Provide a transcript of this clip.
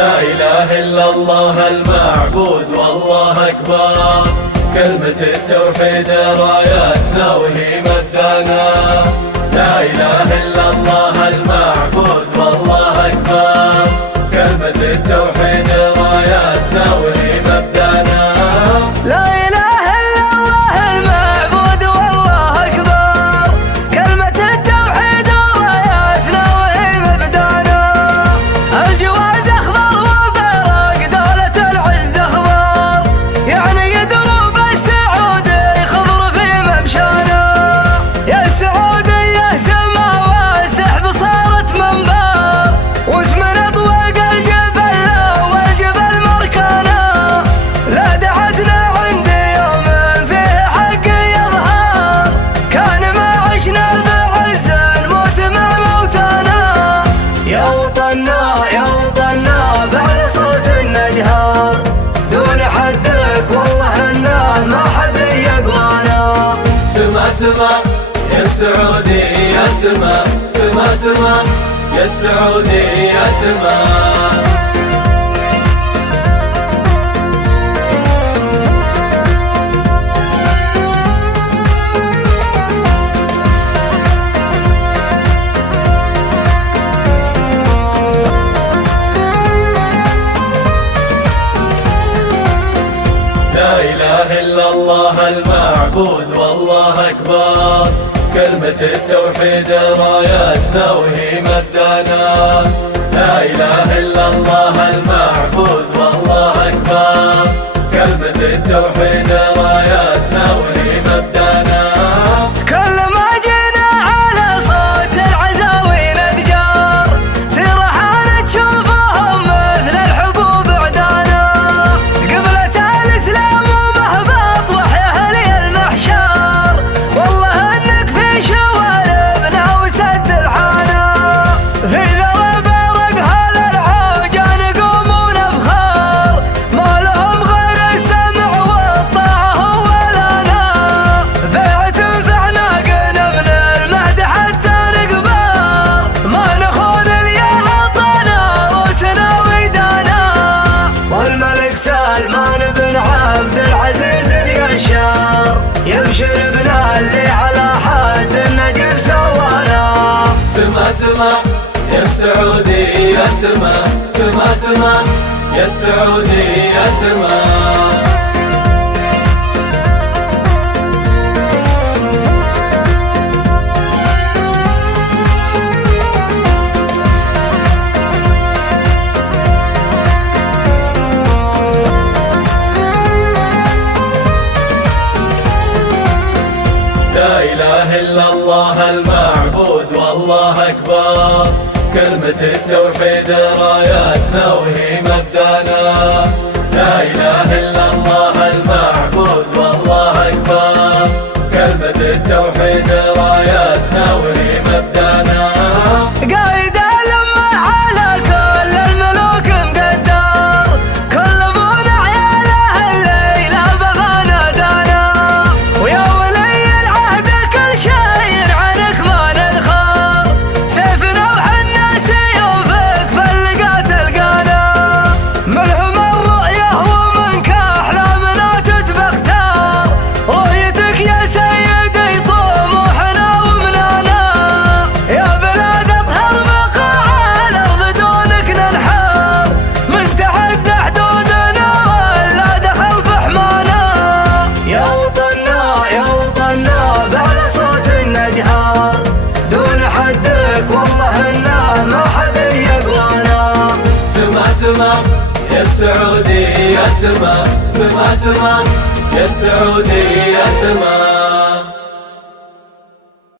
لا إله إلا الله المعبود والله أكبر، كلمة التوحيد رايتنا وهي مبدانا. لا إله إلا الله المعبود والله أكبر، كلمة التوحيد رايتنا وهي مبدانا. لا إله إلا الله المعبود والله أكبر، كلمة التوحيد رايتنا وهي مبدانا. الجواز أخضر وبرق دولة العز أخضر، يعني يدروب السعودي خضر في ممشانا. يا السعودي يا سما والسحب صارت منبر، واسمنا طوق الجبل والجبل مركانا. لا دعتنا عندي يوم فيه حق يظهر، كان ما عشنا بعز نموت مع موتانا. يا وطننا يا وطننا بعد صوت النجهر، دون حدك والله انه ما حد يقوانا. سما سما يا السعودي يا سما، سما سما يا السعودي يا سما. لا إله إلا الله المعبود والله أكبر، كلمة التوحيد رايتنا وهي مبدانا. لا إله إلا الله المعبود والله أكبر، كلمة التوحيد رايتنا وهي مبدانا. كل ما جينا على صوت العزاوي نتجار، في رحالة تشوفهم مثل الحبوب عدانا. قبلة الإسلام ومهبط وحي لي المحشر، والله انك في شوالبنا وسد الحانا. في ذرب برق هذا العوجان يقومون افخار، ما لهم غير السمع والطاعة ولانا. بيعة تنفعنا قنا من المهد حتى نقبر، ما نخون اليا عطانا روسنا ويدانا. والملك سلمان بن عبد العزيز اليشار، يبشر بنا اللي على حد النجم سوانا. سما سما يا السعودي يا سما، سما سما يا السعودي يا سما. لا إله إلا الله المعبود والله أكبر، كلمة التوحيد رايتنا وهي مبدانا. لا إله إلا الله المعبود والله أكبر، كلمة التوحيد رايتنا وهي مبدانا. قايد الأمة على كل الملوك مقدر، كل بون عياله الليلة بغى نادانا. ويا ولي العهد كل شيء عنك ما ندخر، سيفنا وحنا سيوفك فاللقا تلقانا. ملهم الرؤية ومنك أحلامنا تتبختار، رؤيتك يا سيدي طموحنا ومنانا. يا بلاد اطهر بقاع الأرض دونك ننحر، من تحدى حدودنا ولا دخل في حمانا. يا وطننا يا وطننا بعد صوت النجهر، دون حدك والله انه ما حد يقوانا. سما سما يا السعودي يا سما، سما سما يا السعودي يا سما.